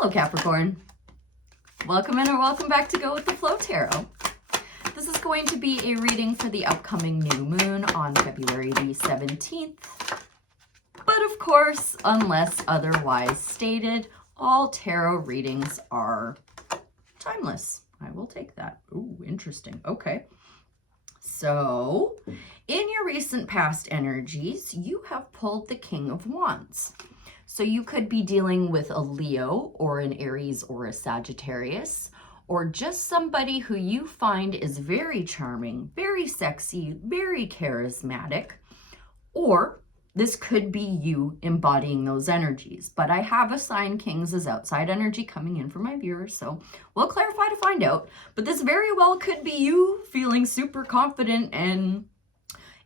Hello, Capricorn. Welcome in or welcome back to Go With The Flow Tarot. This is going to be a reading for the upcoming new moon on February the 17th. But of course, unless otherwise stated, all tarot readings are timeless. I will take that. Ooh, interesting. Okay. So, in your recent past energies, you have pulled the King of Wands. So you could be dealing with a Leo or an Aries or a Sagittarius, or just somebody who you find is very charming, very sexy, very charismatic, or this could be you embodying those energies. But I have assigned Kings as outside energy coming in for my viewers, so we'll clarify to find out. But this very well could be you feeling super confident and,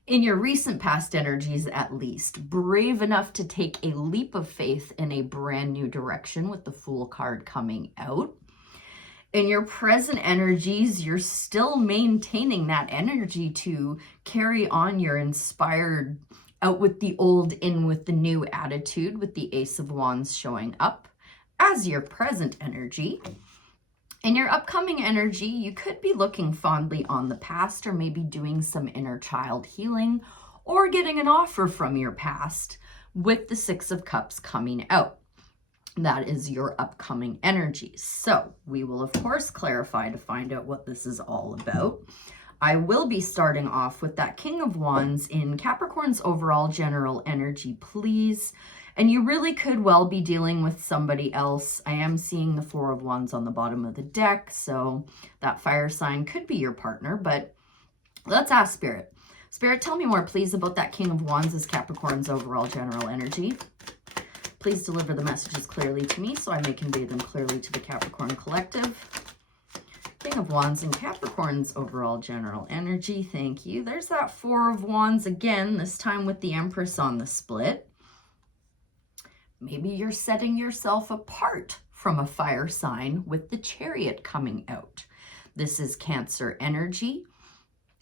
in your recent past energies at least, brave enough to take a leap of faith in a brand new direction with the Fool card coming out. In your present energies, you're still maintaining that energy to carry on your inspired, out with the old, in with the new attitude, with the Ace of Wands showing up as your present energy. In your upcoming energy, you could be looking fondly on the past, or maybe doing some inner child healing, or getting an offer from your past with the Six of Cups coming out. That is your upcoming energies. So we will, of course, clarify to find out what this is all about. I will be starting off with that King of Wands in Capricorn's overall general energy, please. And you really could well be dealing with somebody else. I am seeing the Four of Wands on the bottom of the deck, so that fire sign could be your partner, but let's ask Spirit. Spirit, tell me more, please, about that King of Wands as Capricorn's overall general energy. Please deliver the messages clearly to me so I may convey them clearly to the Capricorn Collective. King of Wands and Capricorn's overall general energy. Thank you. There's that Four of Wands again, this time with the Empress on the split. Maybe you're setting yourself apart from a fire sign with the Chariot coming out. This is Cancer energy.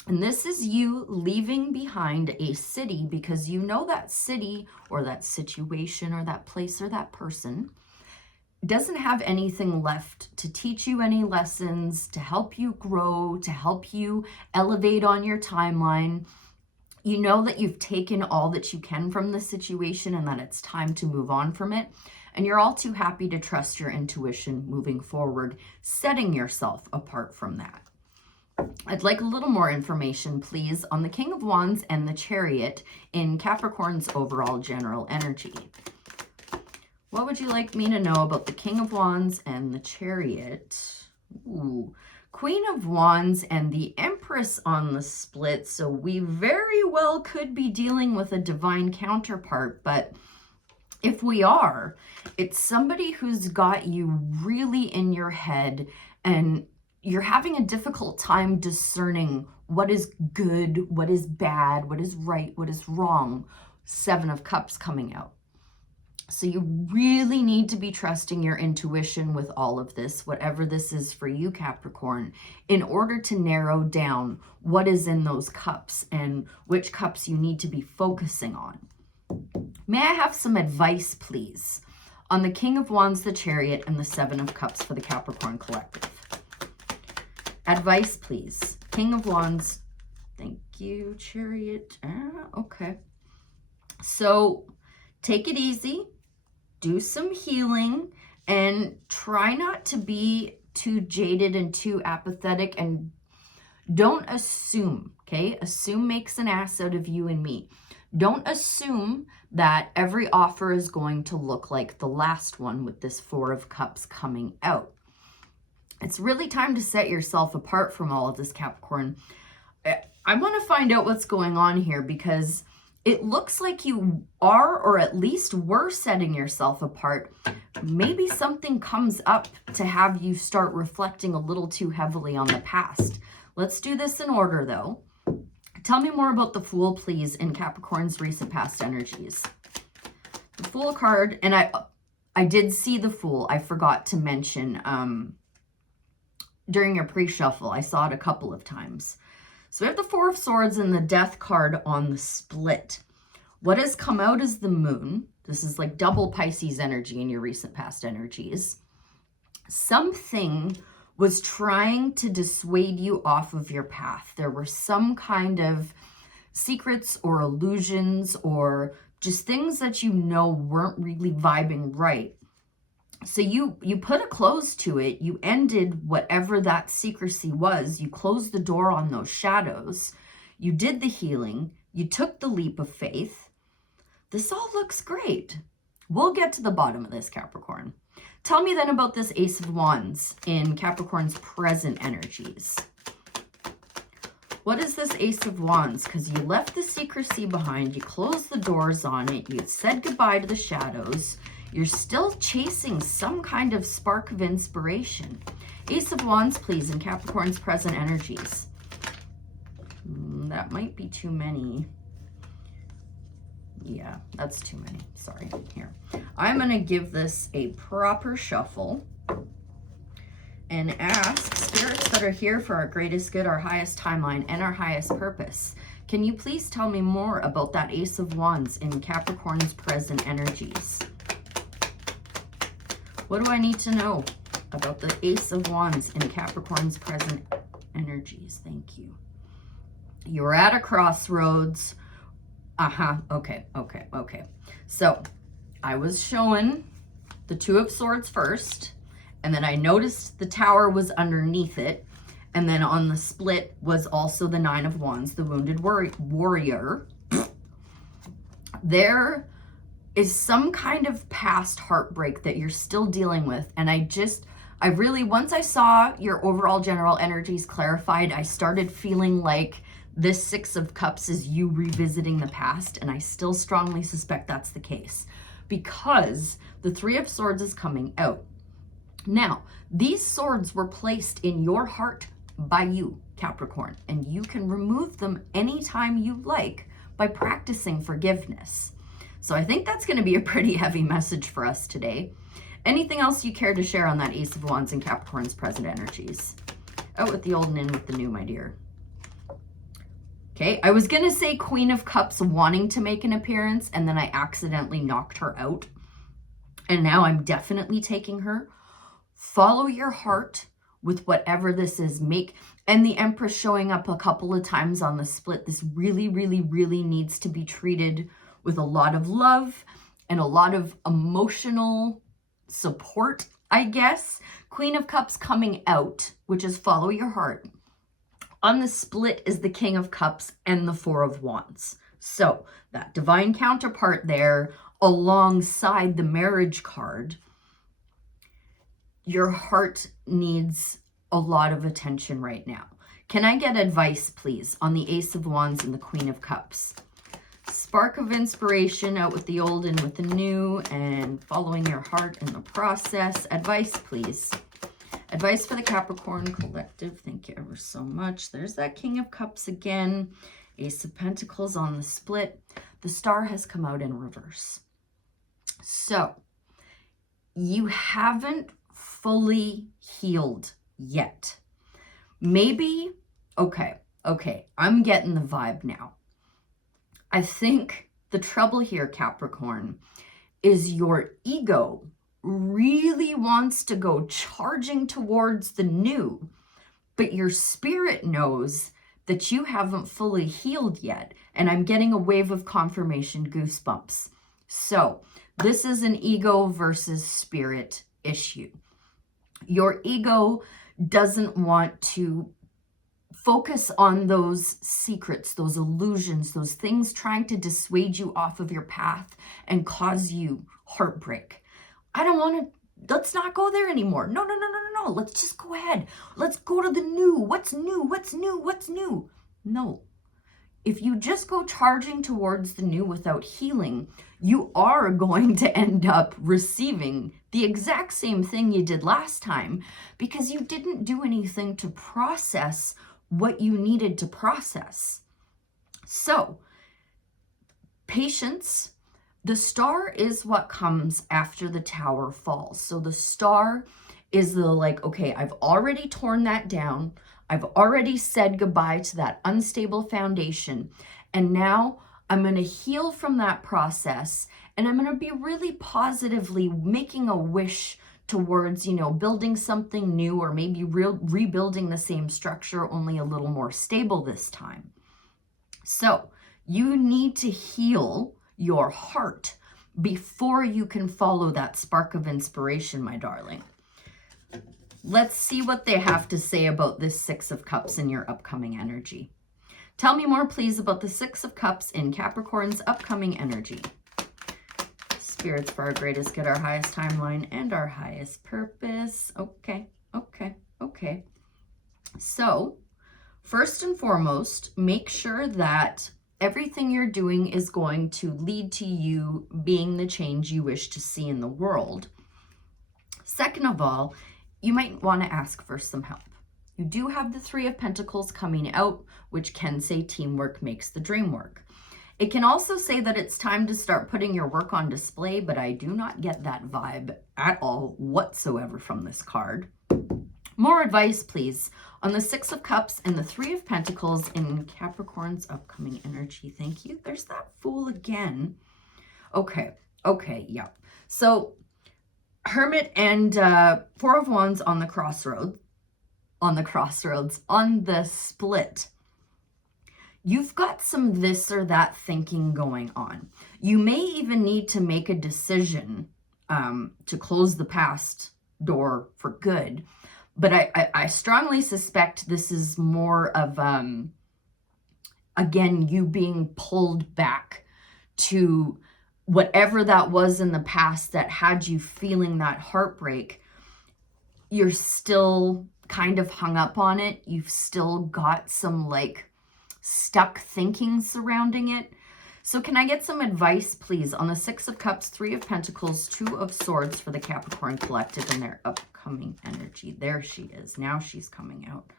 And this is you leaving behind a city because you know that city or that situation or that place or that person doesn't have anything left to teach you any lessons, to help you grow, to help you elevate on your timeline. You know that you've taken all that you can from the situation and that it's time to move on from it. And you're all too happy to trust your intuition moving forward, setting yourself apart from that. I'd like a little more information, please, on the King of Wands and the Chariot in Capricorn's overall general energy. What would you like me to know about the King of Wands and the Chariot? Ooh. Queen of Wands and the Empress on the split, so we very well could be dealing with a divine counterpart, but if we are, it's somebody who's got you really in your head and you're having a difficult time discerning what is good, what is bad, what is right, what is wrong. Seven of Cups coming out. So you really need to be trusting your intuition with all of this, whatever this is for you, Capricorn, in order to narrow down what is in those cups and which cups you need to be focusing on. May I have some advice, please, on the King of Wands, the Chariot, and the Seven of Cups for the Capricorn Collective? Advice, please. King of Wands. Thank you, Chariot. Okay. So take it easy. Do some healing and try not to be too jaded and too apathetic, and don't assume, okay? Assume makes an ass out of you and me. Don't assume that every offer is going to look like the last one with this Four of Cups coming out. It's really time to set yourself apart from all of this, Capricorn. I want to find out what's going on here because it looks like you are, or at least were, setting yourself apart. Maybe something comes up to have you start reflecting a little too heavily on the past. Let's do this in order, though. Tell me more about the Fool, please, in Capricorn's recent past energies. The Fool card, and I did see the Fool. I forgot to mention during your pre-shuffle. I saw it a couple of times. So we have the Four of Swords and the Death card on the split. What has come out is the Moon. This is like double Pisces energy in your recent past energies. something was trying to dissuade you off of your path. There were some kind of secrets or illusions or just things that you know weren't really vibing right. So you put a close to it. You ended whatever that secrecy was. You closed the door on those shadows. You did the healing. You took the leap of faith. This all looks great. We'll get to the bottom of this, Capricorn. Tell me then about this Ace of Wands in Capricorn's present energies. What is this Ace of Wands? Because you left the secrecy behind. You closed the doors on it. You said goodbye to the shadows. You're still chasing some kind of spark of inspiration. Ace of Wands, please, in Capricorn's present energies. That might be too many. Yeah, that's too many. Sorry. Here. I'm going to give this a proper shuffle and ask spirits that are here for our greatest good, our highest timeline, and our highest purpose. Can you please tell me more about that Ace of Wands in Capricorn's present energies? What do I need to know about the Ace of Wands in Capricorn's present energies? Thank you. You're at a crossroads. Okay. So I was showing the Two of Swords first, and then I noticed the Tower was underneath it, and then on the split was also the Nine of Wands, the wounded warrior. There is some kind of past heartbreak that you're still dealing with, and I really, once I saw your overall general energies clarified, I started feeling like this Six of Cups is you revisiting the past, and I still strongly suspect that's the case because the Three of Swords is coming out. Now, these swords were placed in your heart by you, Capricorn, and you can remove them anytime you like by practicing forgiveness. So I think that's going to be a pretty heavy message for us today. Anything else you care to share on that Ace of Wands and Capricorn's present energies? Out with the old and in with the new, my dear. Okay, I was going to say Queen of Cups wanting to make an appearance, and then I accidentally knocked her out. And now I'm definitely taking her. Follow your heart with whatever this is. And the Empress showing up a couple of times on the split. This really, really, really needs to be treated with a lot of love and a lot of emotional support, I guess. Queen of Cups coming out, which is follow your heart. On the split is the King of Cups and the Four of Wands. So that divine counterpart there alongside the marriage card. Your heart needs a lot of attention right now. Can I get advice, please, on the Ace of Wands and the Queen of Cups? Spark of inspiration, out with the old and with the new, and following your heart in the process. Advice, please. Advice for the Capricorn Collective. Thank you ever so much. There's that King of Cups again. Ace of Pentacles on the split. The Star has come out in reverse. So, you haven't fully healed yet. Maybe, okay, I'm getting the vibe now. I think the trouble here, Capricorn, is your ego really wants to go charging towards the new, but your spirit knows that you haven't fully healed yet. And I'm getting a wave of confirmation goosebumps. So this is an ego versus spirit issue. Your ego doesn't want to focus on those secrets, those illusions, those things trying to dissuade you off of your path and cause you heartbreak. I don't want to, let's not go there anymore. No. Let's just go ahead. Let's go to the new. What's new? No. If you just go charging towards the new without healing, you are going to end up receiving the exact same thing you did last time because you didn't do anything to process what you needed to process. So, patience. The Star is what comes after the Tower falls. So the Star is the okay, I've already torn that down. I've already said goodbye to that unstable foundation. And now I'm going to heal from that process. And I'm going to be really positively making a wish towards, you know, building something new, or maybe rebuilding the same structure, only a little more stable this time. So you need to heal your heart before you can follow that spark of inspiration, my darling. Let's see what they have to say about this Six of Cups in your upcoming energy. Tell me more, please, about the Six of Cups in Capricorn's upcoming energy. Spirits, for our greatest good, our highest timeline, and our highest purpose. Okay. So, first and foremost, make sure that everything you're doing is going to lead to you being the change you wish to see in the world. Second of all, you might want to ask for some help. You do have the Three of Pentacles coming out, which can say teamwork makes the dream work. It can also say that it's time to start putting your work on display, but I do not get that vibe at all whatsoever from this card. More advice, please, on the Six of Cups and the Three of Pentacles in Capricorn's upcoming energy. Thank you. There's that Fool again. Okay, yeah. So Hermit and Four of Wands on the split. You've got some this or that thinking going on. You may even need to make a decision to close the past door for good. But I strongly suspect this is more of, again, you being pulled back to whatever that was in the past that had you feeling that heartbreak. You're still kind of hung up on it. You've still got some like stuck thinking surrounding it. So can I get some advice, please, on the Six of Cups, Three of Pentacles, Two of Swords for the Capricorn Collective and their upcoming energy? There she is. Now she's coming out.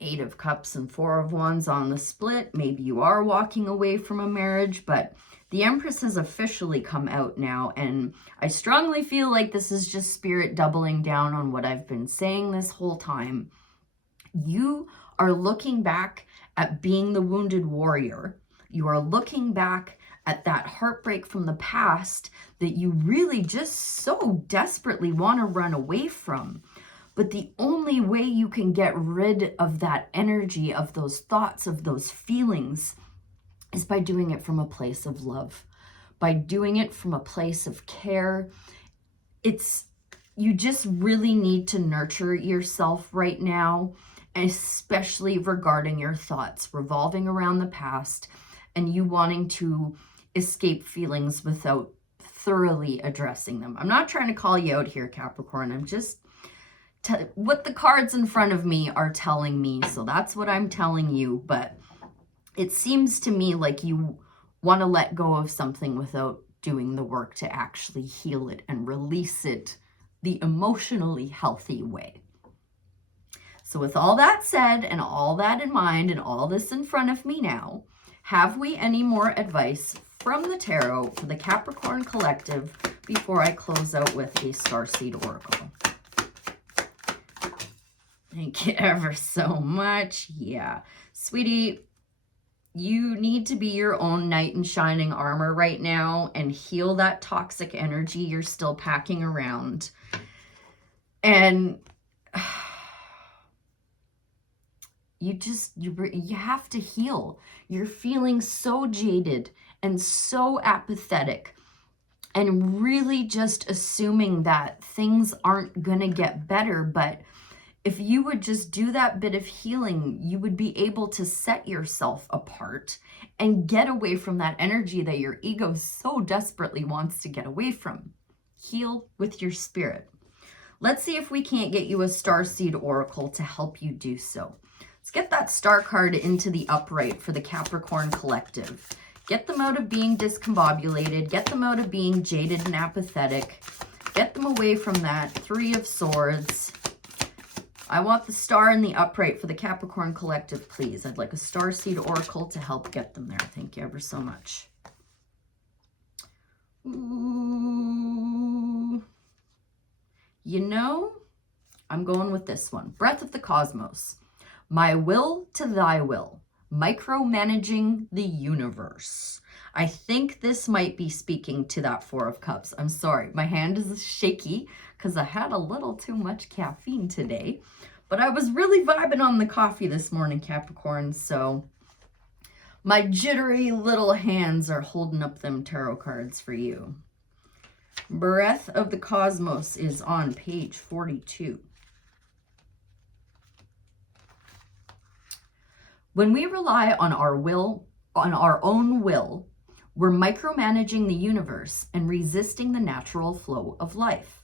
Eight of Cups and Four of Wands on the split. Maybe you are walking away from a marriage, but the Empress has officially come out now, and I strongly feel like this is just Spirit doubling down on what I've been saying this whole time. You are looking back at being the wounded warrior. You are looking back at that heartbreak from the past that you really just so desperately want to run away from. But the only way you can get rid of that energy, of those thoughts, of those feelings, is by doing it from a place of love, by doing it from a place of care. You just really need to nurture yourself right now, especially regarding your thoughts revolving around the past and you wanting to escape feelings without thoroughly addressing them. I'm not trying to call you out here, Capricorn. I'm just what the cards in front of me are telling me. So that's what I'm telling you. But it seems to me like you want to let go of something without doing the work to actually heal it and release it the emotionally healthy way. So with all that said and all that in mind and all this in front of me now, have we any more advice from the tarot for the Capricorn Collective before I close out with a Starseed Oracle? Thank you ever so much. Yeah. Sweetie, you need to be your own knight in shining armor right now and heal that toxic energy you're still packing around. And you have to heal. You're feeling so jaded and so apathetic and really just assuming that things aren't gonna get better. But if you would just do that bit of healing, you would be able to set yourself apart and get away from that energy that your ego so desperately wants to get away from. Heal with your spirit. Let's see if we can't get you a Starseed Oracle to help you do so. Let's get that Star card into the upright for the Capricorn Collective. Get them out of being discombobulated. Get them out of being jaded and apathetic. Get them away from that Three of Swords. I want the Star in the upright for the Capricorn Collective, please. I'd like a Starseed Oracle to help get them there. Thank you ever so much. Ooh. You know, I'm going with this one. Breath of the Cosmos. My will to thy will. Micromanaging the universe. I think this might be speaking to that Four of Cups. I'm sorry, my hand is shaky because I had a little too much caffeine today. But I was really vibing on the coffee this morning, Capricorn, so my jittery little hands are holding up them tarot cards for you. Breath of the Cosmos is on page 42. When we rely on our own will, we're micromanaging the universe and resisting the natural flow of life.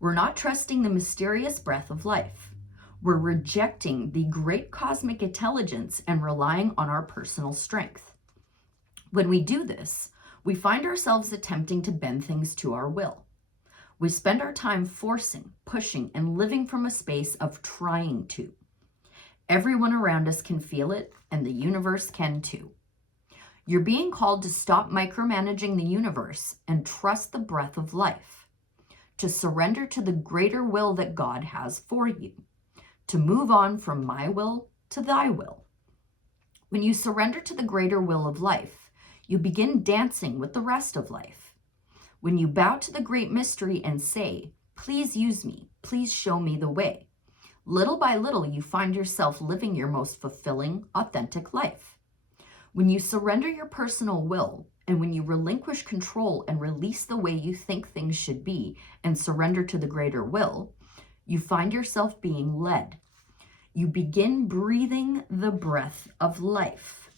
We're not trusting the mysterious breath of life. We're rejecting the great cosmic intelligence and relying on our personal strength. When we do this, we find ourselves attempting to bend things to our will. We spend our time forcing, pushing, and living from a space of trying to. Everyone around us can feel it, and the universe can too. You're being called to stop micromanaging the universe and trust the breath of life, to surrender to the greater will that God has for you, to move on from my will to thy will. When you surrender to the greater will of life, you begin dancing with the rest of life. When you bow to the great mystery and say, please use me, please show me the way, little by little you find yourself living your most fulfilling, authentic life. When you surrender your personal will, and when you relinquish control and release the way you think things should be and surrender to the greater will, you find yourself being led. You begin breathing the breath of life.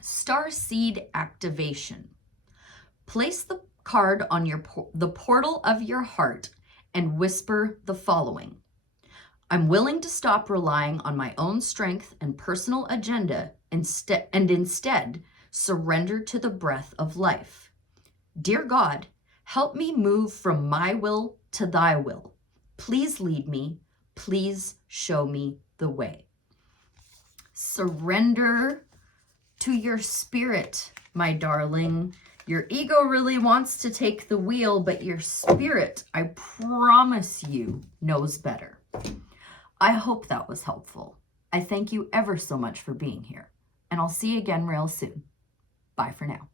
Starseed activation. Place the card on the portal of your heart and whisper the following. I'm willing to stop relying on my own strength and personal agenda and instead surrender to the breath of life. Dear God, help me move from my will to thy will. Please lead me. Please show me the way. Surrender to your spirit, my darling. Your ego really wants to take the wheel, but your spirit, I promise you, knows better. I hope that was helpful. I thank you ever so much for being here, and I'll see you again real soon. Bye for now.